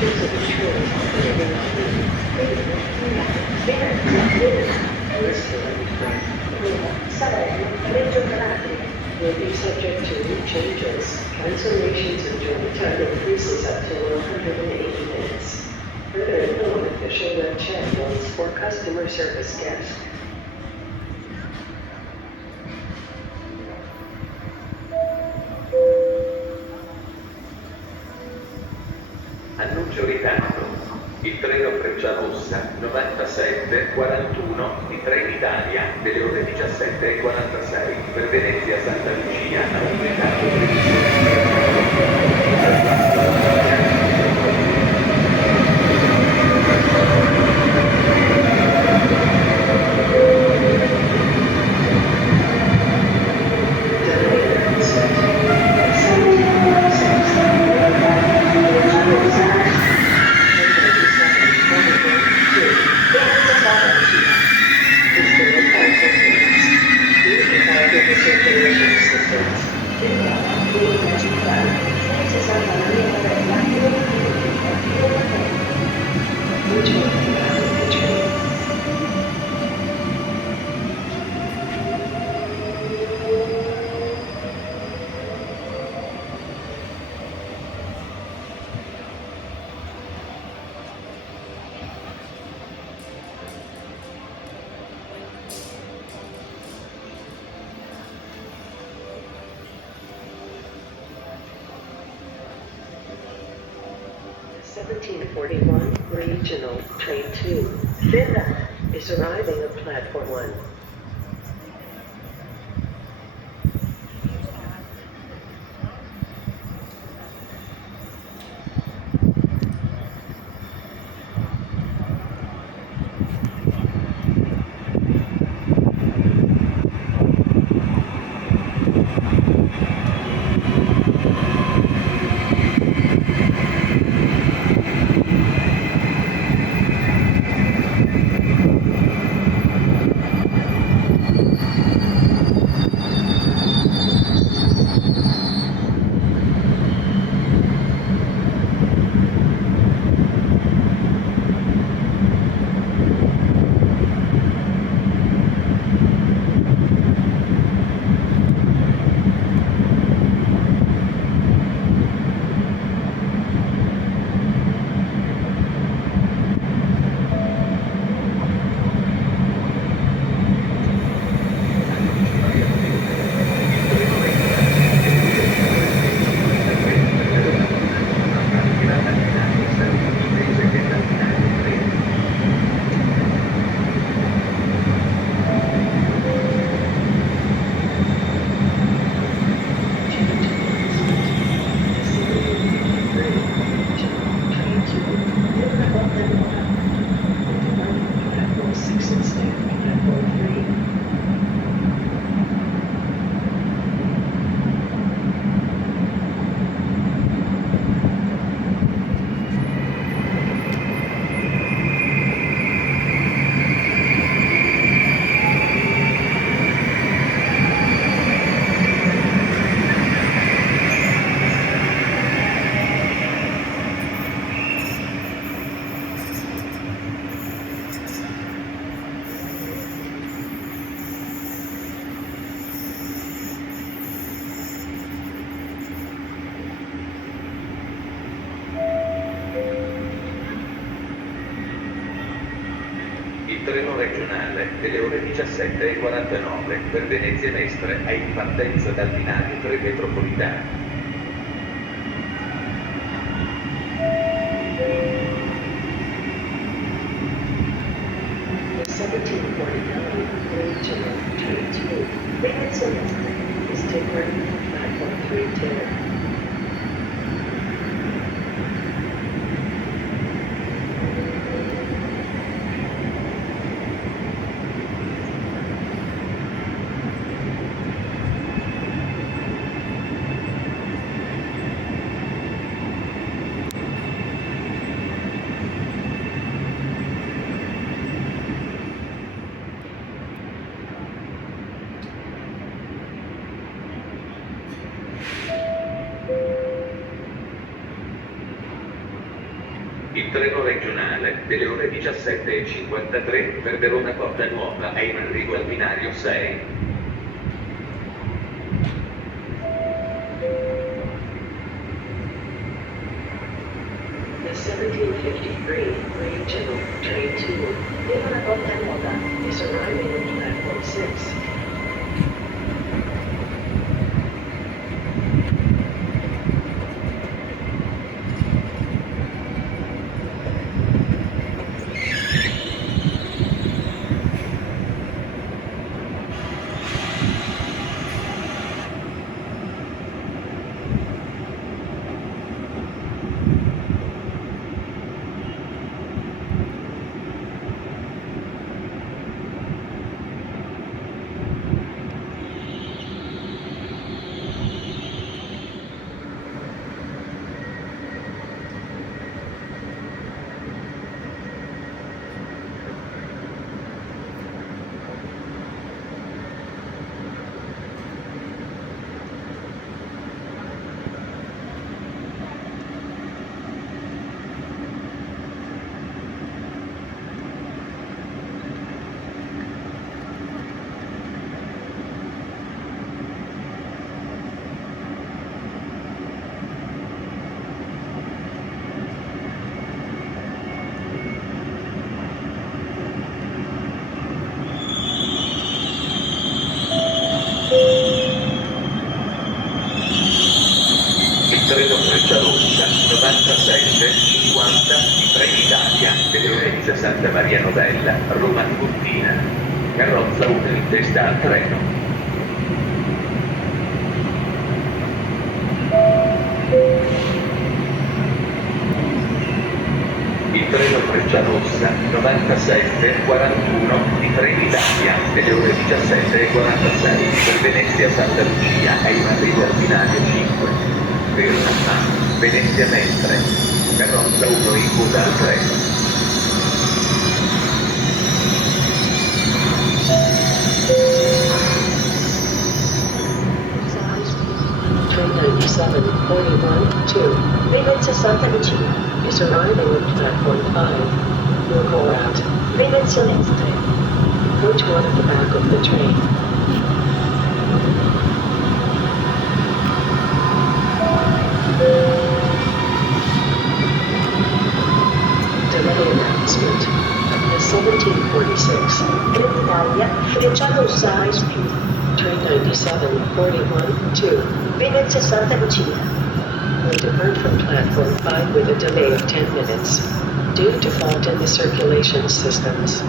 Questo Salerno, Reggio Calabria will be subject to route changes. Cancellations and journey time increases up to 180 minutes. Further, no official web chat notes for customer service guests. Annuncio ritardo. Il treno Frecciarossa 9741 di Trenitalia delle ore 17:46 per Venezia Santa Lucia ha un ritardo Regional Train 2, Finland, is arriving at Platform 1. Il treno regionale delle ore 17:49 per Venezia Mestre è in partenza dal binario 3 metropolitano. The 1749 Regional Train 2, Venezia Mestre, is departing from Platform 32. Il treno regionale delle ore 17:53 per Verona Porta Nuova è in arrivo al binario 6. The 1753 regional train to Verona Porta Nuova is arriving at platform 6. Treno Frecciarossa 97:50 di Trenitalia delle ore 10 Santa Maria Novella, Roma Tiburtina. Carrozza 1 in testa al treno. Il treno Frecciarossa 97:41 di Trenitalia delle ore 17:46 per Venezia Santa Lucia è in arrivo al binario 5. Venezia Mestre, carrozza 1 in coda al treno. Train 9741-2, Venezia Santa Lucia, is arriving at platform 5. Local route, Venezia Mestre. Coach 1 at the back of the train. Delay announcement. The 1746 in Italia, Frecciarossa High Speed. Train 9741-2, Venezia Santa Lucia. Will depart from platform 5 with a delay of 10 minutes. Due to fault in the circulation systems.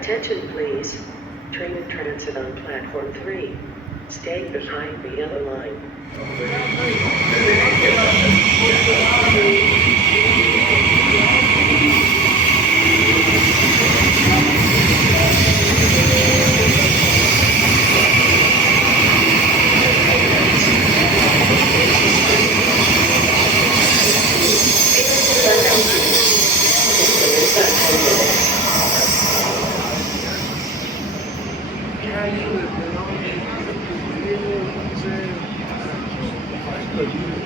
Attention please. Train in transit on platform 3. Stay behind the yellow line. Yeah, you would have been on it.